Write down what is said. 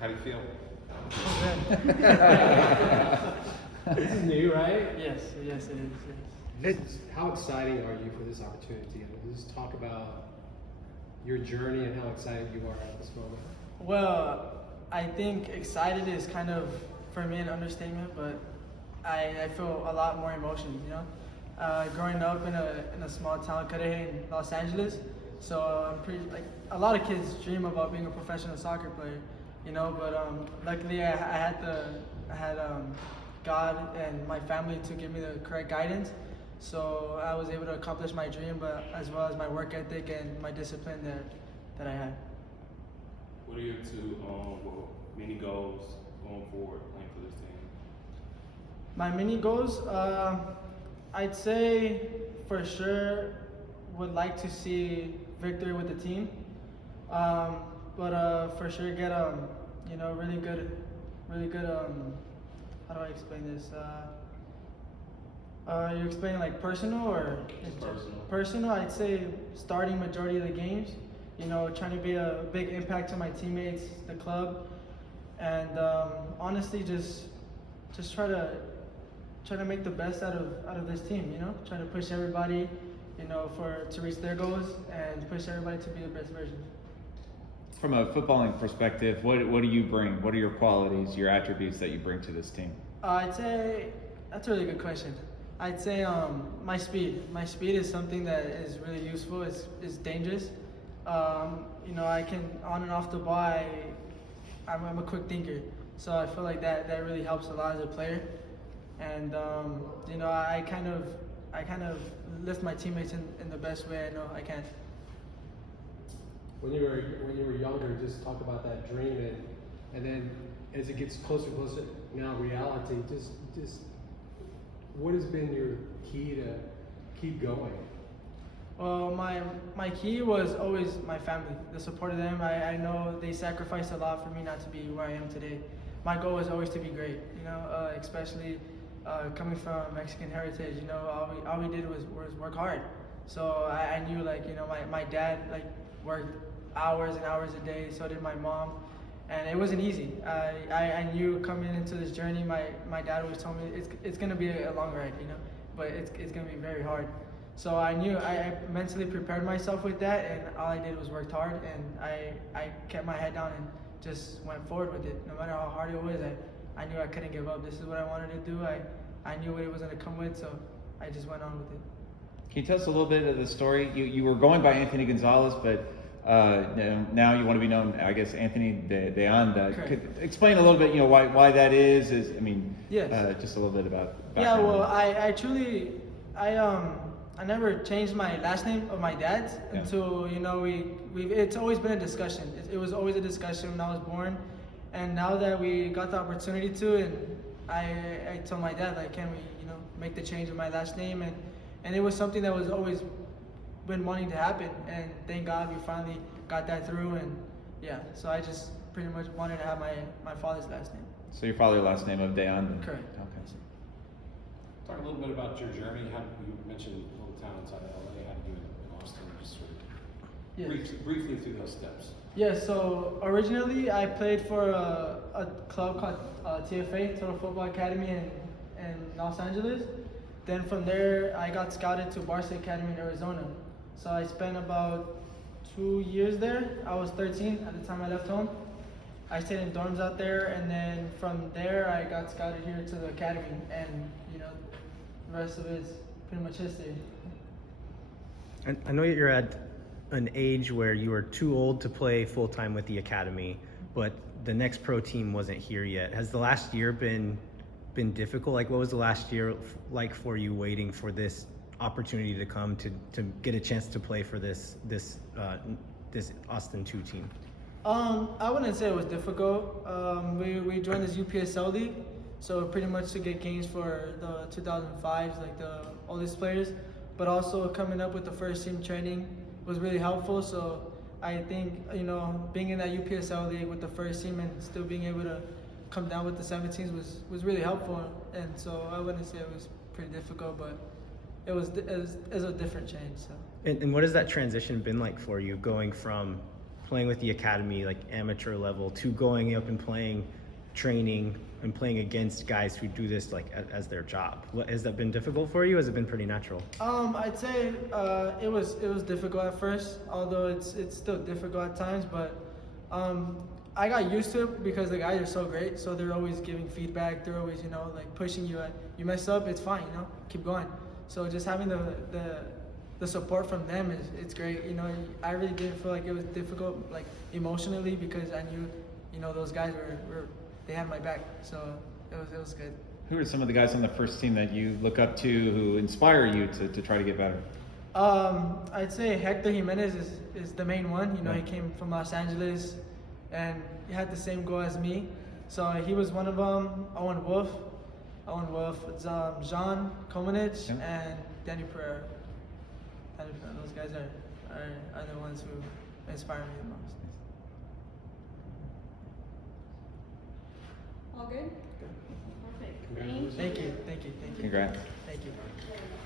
How do you feel? This is new, right? Yes, it is. Yes. How exciting are you for this opportunity? Just talk about your journey and how excited you are at this moment. Well, I think excited is kind of, for me, an understatement, but I feel a lot more emotion, you know? Growing up in a small town, Cudahy in Los Angeles, so I'm pretty, like, a lot of kids dream about being a professional soccer player, you know, but luckily I had God and my family to give me the correct guidance, so I was able to accomplish my dream, but as well as my work ethic and my discipline that I had. What are your two mini goals going forward playing for this team? My mini goals, I'd say for sure would like to see victory with the team, but for sure get really good. How do I explain this? You explaining like personal or Just personal. Personal, I'd say starting majority of the games. You know, trying to be a big impact to my teammates, the club, and honestly, just try to make the best out of this team. You know, try to push everybody, you know, to reach their goals and push everybody to be the best version. From a footballing perspective, what do you bring? What are your qualities, your attributes that you bring to this team? I'd say that's a really good question. I'd say my speed. My speed is something that is really useful. It's dangerous. You know, I can on and off the ball. I'm a quick thinker, so I feel like that really helps a lot as a player. And you know, I kind of lift my teammates in the best way I know I can. When you were younger, just talk about that dream, and then as it gets closer and closer now reality, just what has been your key to keep going? Well, my key was always my family, the support of them. I know they sacrificed a lot for me not to be where I am today. My goal was always to be great, you know, especially coming from Mexican heritage. You know, all we did was work hard. So I knew, like, you know, my dad like worked hours and hours a day. So did my mom, and it wasn't easy. I knew coming into this journey, my dad always told me it's gonna be a long ride, you know, but it's gonna be very hard. So I knew I mentally prepared myself with that, and all I did was worked hard, and I kept my head down and just went forward with it. No matter how hard it was, I knew I couldn't give up. This is what I wanted to do. I knew what it was going to come with, so I just went on with it. Can you tell us a little bit of the story? You were going by Anthony Gonzalez, but now you want to be known, I guess, Anthony de Anda. Could explain a little bit, you know, why that is. Yes. Just a little bit about. Yeah, well, I never changed my last name of my dad's until, you know, it's always been a discussion. It was always a discussion when I was born, and now that we got the opportunity to, and I told my dad, like, can we, you know, make the change of my last name, and it was something that was always been wanting to happen, and thank God we finally got that through, and yeah, so I just pretty much wanted to have my father's last name. So your father's last name of de Anda. Correct. Okay. Talk a little bit about your journey. How you mentioned hometown inside of LA. How did you end up in Austin? Just sort of Yes. briefly through those steps. Yeah, so originally I played for a club called TFA, Total Football Academy in Los Angeles. Then from there I got scouted to Barca Academy in Arizona. So I spent about 2 years there. I was 13 at the time I left home. I stayed in dorms out there, and then from there I got scouted here to the academy, and you know, the rest of it's pretty much history. I know you're at an age where you are too old to play full-time with the academy, but the next pro team wasn't here yet. Has the last year been difficult? Like, what was the last year like for you, waiting for this opportunity to come to get a chance to play for this Austin 2 team? I wouldn't say it was difficult. We joined this UPSL league, so pretty much to get games for the 2005s, like the oldest players, but also coming up with the first team training was really helpful. So I think, you know, being in that UPSL league with the first team and still being able to come down with the 17s was really helpful. And so I wouldn't say it was pretty difficult, but it was a different change. So. And what has that transition been like for you, going from playing with the academy, like amateur level, to going up and playing, training, and playing against guys who do this like as their job? Has that been difficult for you? Has it been pretty natural? I'd say it was difficult at first, although it's still difficult at times. But I got used to it because the guys are so great. So they're always giving feedback. They're always like pushing you. You mess up, it's fine. Keep going. So just having the support from them it's great. I really didn't feel like it was difficult like emotionally because I knew those guys they had my back. So it was good. Who are some of the guys on the first team that you look up to, who inspire you to try to get better? I'd say Hector Jimenez is the main one. Yeah. He came from Los Angeles, and he had the same goal as me. So he was one of them. Owen Wolf, Jean Komanich, Yeah. and Danny Pereira. Those guys are the ones who inspire me the most. All good? Perfect. Congratulations. Thank you. Congrats. Thank you.